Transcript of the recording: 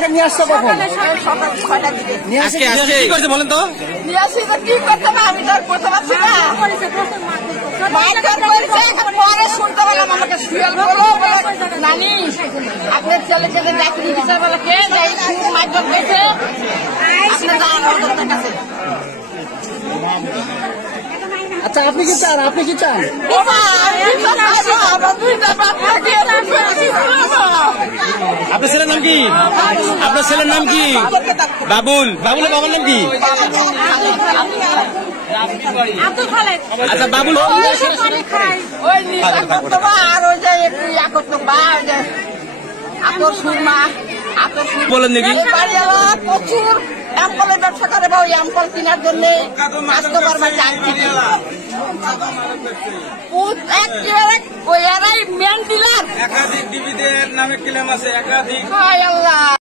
ওনাকে নিয়ে আসছে কখন? সকাল 6টার দিকে আজকে কি করছে বলেন তো? নিয়ে আসি তো কি করতে হবে আমি তো আর করতে পারছি না। পরে শুনতে পেলাম আমাকে শিয়াল বলো নানি আপনার ছেলেকে যে চাকরি দিতে বলে কে মাধ্যম পেয়েছে আচ্ছা আপনি কি চান? আপনি কি চান? আপনার ছেলের নাম কি? আপনার ছেলের নাম কি? বাবুল। বাবুলের বাবার নাম কি? আচ্ছা বাবুল ওই নিশা করতো আর ওই যে একটু ইয়া করতো বা ওই যে আকর সুরমা বলেন দেখি। প্রচুর অ্যাম্পলের ব্যবসা করে বা ওই অ্যাম্পল কেনার জন্য আসতে পারবে যাচ্ছি একেবারে ওই এরাই মেন ডিলার একাধিক ডিবিদের নামে ক্লেম আছে একাধিক। আল্লাহ